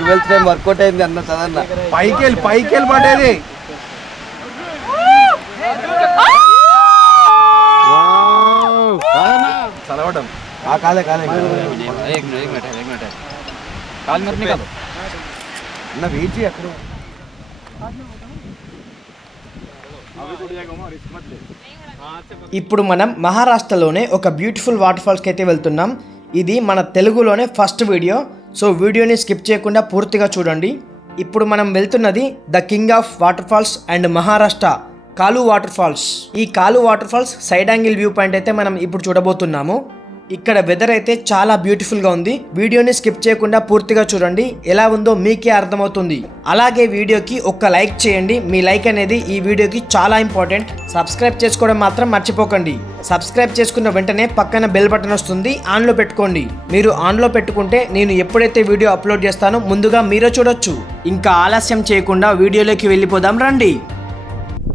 Twelfth time work out అయింది అన్న చదన్న పైకి వెళ్ళి పడేది చదవడం కాలే అన్న వెయిట్ చేయి అక్కడ. ఇప్పుడు మనం మహారాష్ట్రలోనే ఒక బ్యూటిఫుల్ వాటర్ ఫాల్స్కి అయితే వెళ్తున్నాం. ఇది మన తెలుగులోనే ఫస్ట్ వీడియో, సో వీడియోని స్కిప్ చేయకుండా పూర్తిగా చూడండి. ఇప్పుడు మనం వెళ్తున్నది the king of water falls and Maharashtra Kalu water falls. ఈ కాలు water falls side angle view point అయితే మనం ఇప్పుడు చూడబోతున్నాము. ఇక్కడ వెదర్ అయితే చాలా బ్యూటిఫుల్గా ఉంది. వీడియోని స్కిప్ చేయకుండా పూర్తిగా చూడండి, ఎలా ఉందో మీకే అర్థమవుతుంది. అలాగే వీడియోకి ఒక్క లైక్ చేయండి, మీ లైక్ అనేది ఈ వీడియోకి చాలా ఇంపార్టెంట్. సబ్స్క్రైబ్ చేసుకోవడం మాత్రం మర్చిపోకండి. సబ్స్క్రైబ్ చేసుకున్న వెంటనే పక్కన బెల్ బటన్ వస్తుంది, ఆన్లో పెట్టుకోండి. మీరు ఆన్లో పెట్టుకుంటే నేను ఎప్పుడైతే వీడియో అప్లోడ్ చేస్తానో ముందుగా మీరే చూడొచ్చు. ఇంకా ఆలస్యం చేయకుండా వీడియోలోకి వెళ్ళిపోదాం రండి.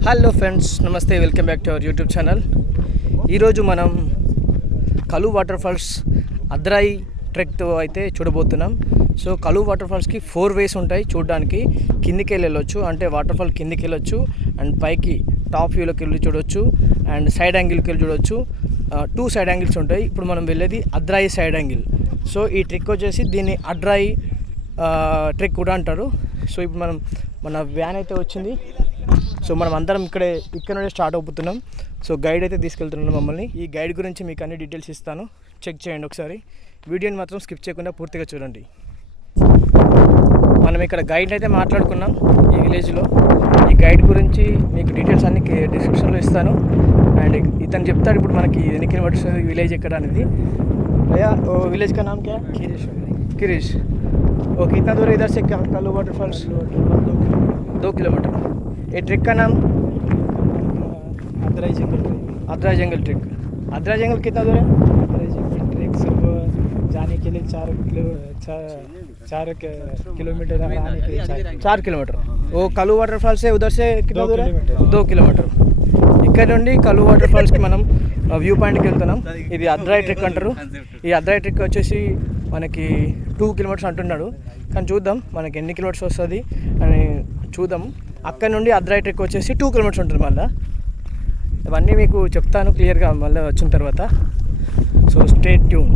హలో ఫ్రెండ్స్, నమస్తే, welcome back to our YouTube channel. ఈరోజు మనం కలు వాటర్ ఫాల్స్ అద్రాయి ట్రెక్తో అయితే చూడబోతున్నాం. సో కలు వాటర్ ఫాల్స్కి 4 వేస్ ఉంటాయి చూడడానికి. కిందికి వెళ్ళొచ్చు, అంటే వాటర్ ఫాల్ కిందికి వెళ్ళొచ్చు, అండ్ పైకి టాప్ వ్యూలోకి వెళ్ళి చూడొచ్చు, అండ్ సైడ్ యాంగిల్కి వెళ్ళి చూడొచ్చు. 2 సైడ్ యాంగిల్స్ ఉంటాయి. ఇప్పుడు మనం వెళ్ళేది అద్రాయి సైడ్ యాంగిల్. సో ఈ ట్రెక్ వచ్చేసి దీన్ని అద్రాయి ట్రెక్ కూడా అంటారు. సో ఇప్పుడు మన వ్యాన్ అయితే వచ్చింది. సో మనం అందరం ఇక్కడ నుండి స్టార్ట్ అవుతున్నాం. సో గైడ్ అయితే తీసుకెళ్తున్నాం మమ్మల్ని. ఈ గైడ్ గురించి మీకు అన్ని డీటెయిల్స్ ఇస్తాను, చెక్ చేయండి ఒకసారి. వీడియోని మాత్రం స్కిప్ చేయకుండా పూర్తిగా చూడండి. మనం ఇక్కడ గైడ్ అయితే మాట్లాడుకున్నాం ఈ విలేజ్లో. ఈ గైడ్ గురించి మీకు డీటెయిల్స్ అన్ని డిస్క్రిప్షన్లో ఇస్తాను. అండ్ ఇతను చెప్తాడు ఇప్పుడు మనకి ఎన్ని కిలోమీటర్స్ విలేజ్ ఎక్కడ అనేది. भैया विलेज का नाम क्या है? किरीश. और कितना दूर है इधर से कल्लू वाटर फॉल्स? 2 किलोमीटर. ये ट्रिक का नाम अदराई जंगल ट्रिक. अदराई जंगल कितना दूर है? अदराई जंगल ट्रिक सब जाने के लिए 4 किलोमीटर, आने के लिए 4 किलोमीटर. वो कल्लू वाटर फॉल्स से उधर से कितना दूर है? 2 किलोमीटर. ఇక్కడ నుండి కల్లు వాటర్ ఫాల్స్కి మనం వ్యూ పాయింట్కి వెళ్తున్నాం. ఇది అద్రాయి ట్రెక్ అంటారు. ఈ అద్రాయి ట్రెక్ వచ్చేసి మనకి 2 కిలోమీటర్స్ అంటున్నాడు, కానీ చూద్దాం మనకి ఎన్ని కిలోమీటర్స్ వస్తుంది అని చూద్దాం. అక్కడ నుండి అద్రాయి ట్రెక్ వచ్చేసి 2 కిలోమీటర్స్ ఉంటుంది. మళ్ళీ ఇవన్నీ మీకు చెప్తాను క్లియర్గా మళ్ళీ వచ్చిన తర్వాత. So stay tune.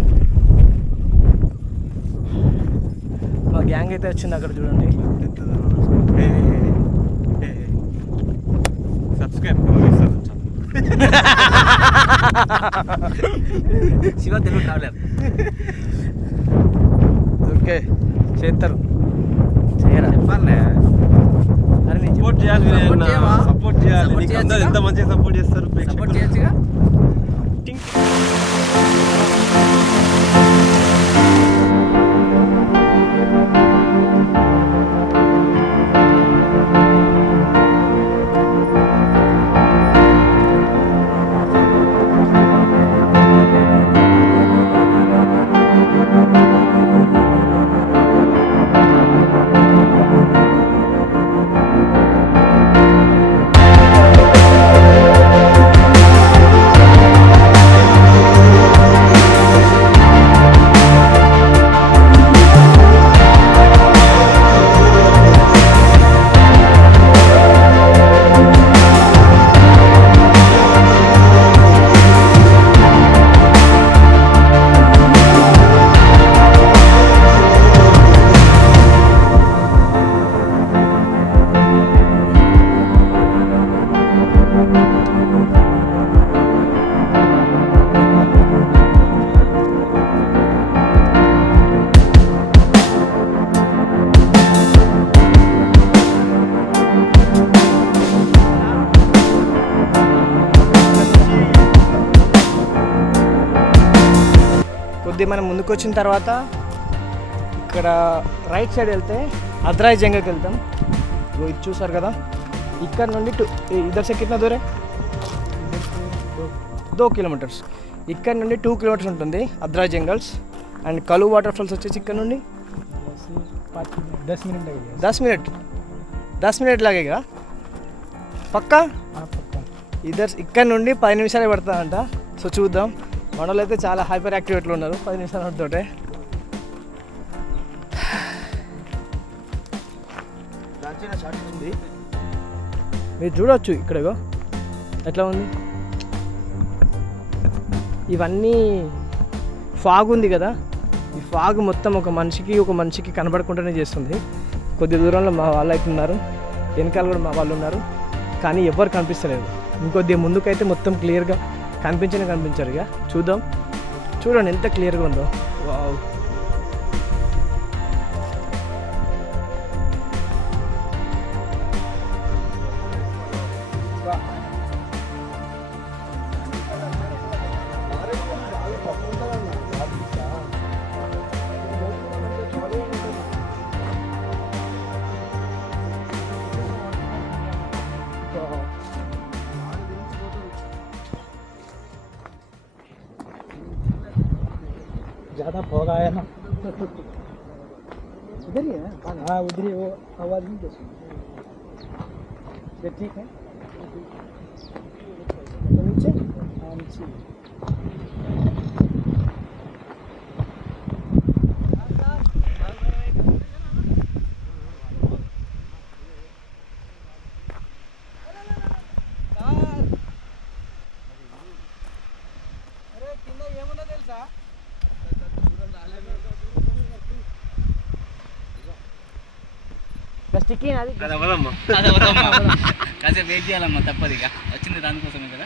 మా గ్యాంగ్ అయితే వచ్చింది అక్కడ చూడండి. శివ తెలుగు ట్రావెలర్. ఓకే చేస్తారు, చేయరా చెప్పాలే. సపోర్ట్ చేయాలి, ఎంత మంచిగా సపోర్ట్ చేస్తారు. సపోర్ట్ చేయొచ్చుగా. మనం ముందుకు వచ్చిన తర్వాత ఇక్కడ రైట్ సైడ్ వెళ్తే అద్రాయి జంగల్కి వెళ్తాం. ఇది చూసారు కదా, ఇక్కడ నుండి ఇద్దరు से कितना दूर है? 2 కిలోమీటర్స్. ఇక్కడ నుండి 2 కిలోమీటర్స్ ఉంటుంది అద్రాయి జంగల్స్. అండ్ కలు వాటర్ ఫాల్స్ వచ్చేసి ఇక్కడ నుండి 10 मिनट लगेगा పక్కా. ఇక్కడ నుండి 10 నిమిషాలు పడుతుందంట. సో చూద్దాం. మనలో అయితే చాలా హైపర్ యాక్టివిటీలో ఉన్నారు 10 నిమిషాలతోటే. ఉంది. మీరు చూడవచ్చు ఇక్కడగో ఎట్లా ఉంది. ఇవన్నీ ఫాగ్ ఉంది కదా, ఈ ఫాగ్ మొత్తం ఒక మనిషికి కనబడకుండానే చేస్తుంది. కొద్ది దూరంలో మా వాళ్ళు అయితే ఉన్నారు, వెనకాల కూడా మా వాళ్ళు ఉన్నారు, కానీ ఎవ్వరు కనిపిస్తలేదు. ఇంకొద్ది ముందుకైతే మొత్తం క్లియర్గా కనిపించారు. ఇక చూద్దాం, చూడండి ఎంత క్లియర్గా ఉందో. వావ్. ज़्यादा फॉग आया ना उधर ही है। हाँ उधर ही, वो आवाज़ नहीं दे ये ठीक है। तो नीचे, हाँ नीचे కాసేపు వెయిట్ చేయాలమ్మా, తప్పదు ఇక వచ్చింది దానికోసమే కదా.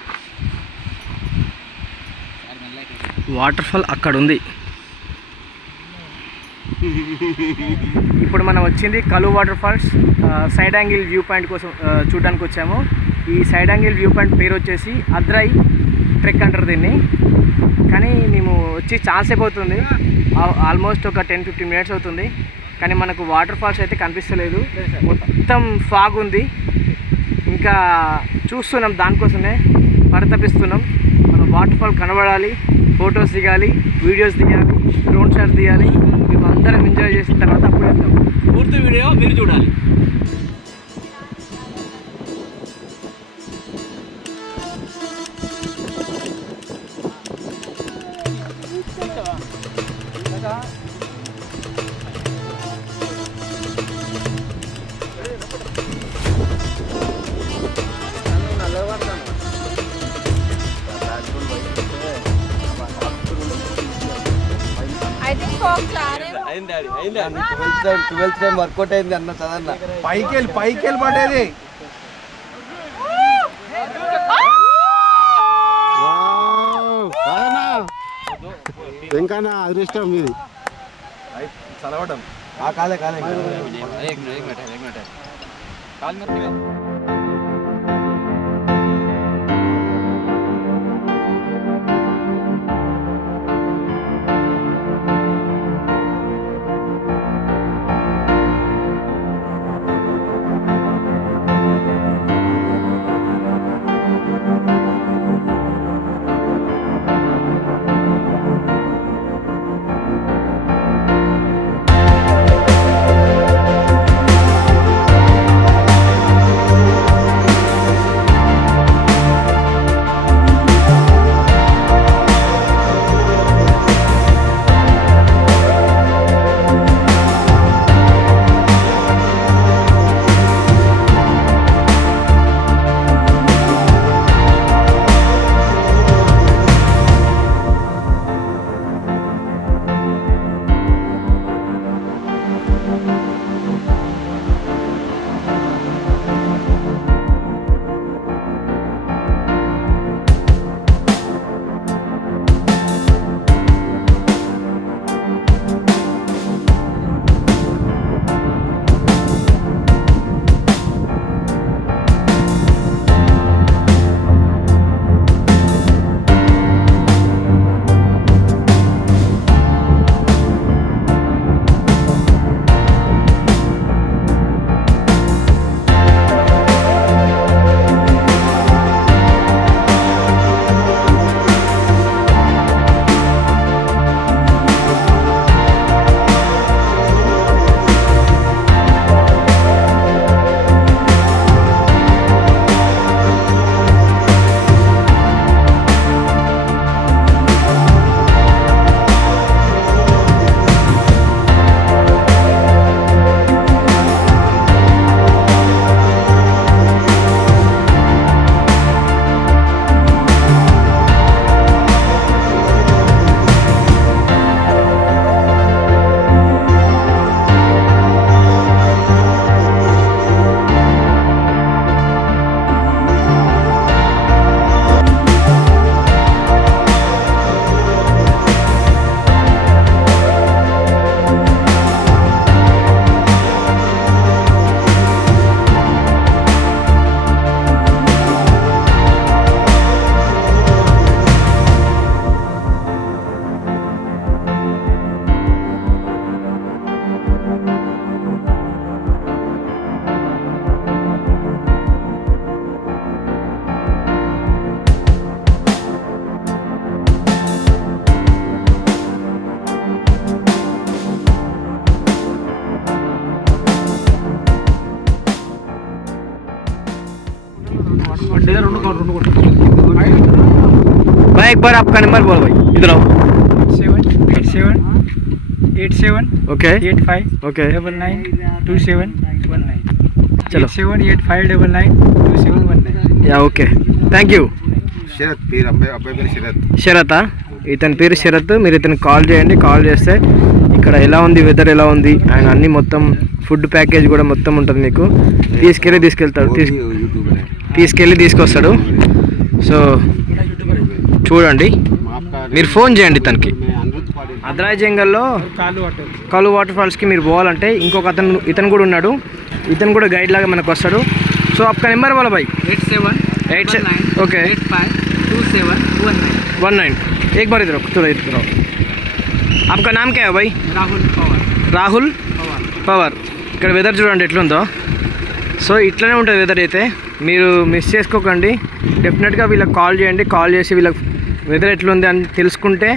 వాటర్ ఫాల్ అక్కడ ఉంది. ఇప్పుడు మనం వచ్చింది కలు water falls side angle view point కోసం చూడడానికి వచ్చాము. ఈ సైడ్ యాంగిల్ వ్యూ పాయింట్ పేరు వచ్చేసి అద్రై ట్రెక్ అంటారు దీన్ని. కానీ మేము వచ్చి చాలాసేపు అవుతుంది, ఆల్మోస్ట్ ఒక 10-15 మినిట్స్ అవుతుంది. కానీ మనకు వాటర్ ఫాల్స్ అయితే కనిపిస్తలేదు, మొత్తం ఫాగ్ ఉంది. ఇంకా చూస్తున్నాం, దానికోసమే పరితపిస్తున్నాం. మనం వాటర్ ఫాల్ కనబడాలి, ఫొటోస్ దిగాలి, వీడియోస్ తీయాలి, డ్రోన్ షాట్స్ తీయాలి. మేము అందరం ఎంజాయ్ చేసిన తర్వాత అప్పుడు వెళ్తాం. పూర్తి వీడియో మీరు చూడాలి. ట్వెల్త్ టైం వర్కౌట్ అయింది అన్న చదన్న. పైకి వెళ్ళి పడేది. ఇంకా అదృష్టం ఇది చదవడం. కాలే भाई एक बार आपका नंबर बोलो भाई इधर आओ 87 ओके 85 ओके 992719 चलो 8785992719 yeah okay thank you Sharath పేరు అబ్బాయి పేరు శరత్. శరత్ ఇతని పేరు శరత్. మీరు ఇతను కాల్ చేయండి. కాల్ చేస్తే ఇక్కడ ఎలా ఉంది, వెదర్ ఎలా ఉంది అండ్ అన్ని మొత్తం ఫుడ్ ప్యాకేజ్ కూడా మొత్తం ఉంటుంది మీకు. తీసుకెళ్ళి తీసుకొస్తాడు. సో చూడండి, మీరు ఫోన్ చేయండి తనకి. అద్రాయ్ జంగల్లో కాలు వాటర్ ఫాల్స్కి మీరు పోవాలంటే ఇంకొక ఇతను కూడా ఉన్నాడు. ఇతను కూడా గైడ్ లాగా మనకు వస్తాడు. సో आपका नंबर बोलो भाई 87 ओके 852719 एक बार इधर थोड़ा इधर आओ. आपका नाम क्या है भाई? రాహుల్ పవర్. ఇక్కడ వెదర్ చూడండి ఎట్లుందో. సో ఇట్లనే ఉంటుంది వెదర్ అయితే. మీరు మిస్ చేసుకోకండి. డెఫినెట్గా వీళ్ళకి కాల్ చేయండి. కాల్ చేసి వీళ్ళకి వెదర్ ఎట్లుంది అని తెలుసుకుంటే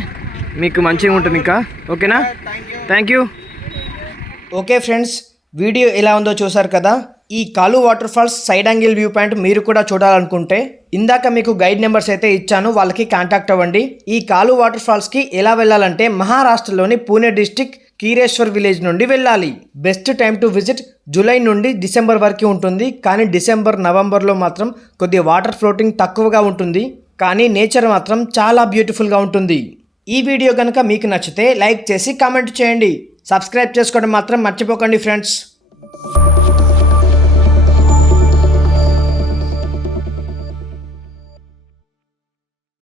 మీకు మంచిగా ఉంటుంది ఇంకా. ఓకేనా? Thank you. Okay friends, video ఎలా ఉందో చూసారు కదా. ఈ కాలు water falls side angle view point మీరు కూడా చూడాలనుకుంటే ఇందాక మీకు గైడ్ నెంబర్స్ అయితే ఇచ్చాను, వాళ్ళకి కాంటాక్ట్ అవ్వండి. ఈ కాలు వాటర్ ఫాల్స్కి ఎలా వెళ్ళాలంటే మహారాష్ట్రలోని పూణే డిస్టిక్ కీరేశ్వర్ విలేజ్ నుండి వెళ్ళాలి. Best time to visit July నుండి డిసెంబర్ వరకు ఉంటుంది. కానీ డిసెంబర్ నవంబర్లో మాత్రం కొద్దిగా వాటర్ ఫ్లోటింగ్ తక్కువగా ఉంటుంది. కానీ నేచర్ మాత్రం చాలా బ్యూటిఫుల్గా ఉంటుంది. ఈ వీడియో కనుక మీకు నచ్చితే లైక్ చేసి కామెంట్ చేయండి. సబ్స్క్రైబ్ చేసుకోవడం మాత్రం మర్చిపోకండి ఫ్రెండ్స్.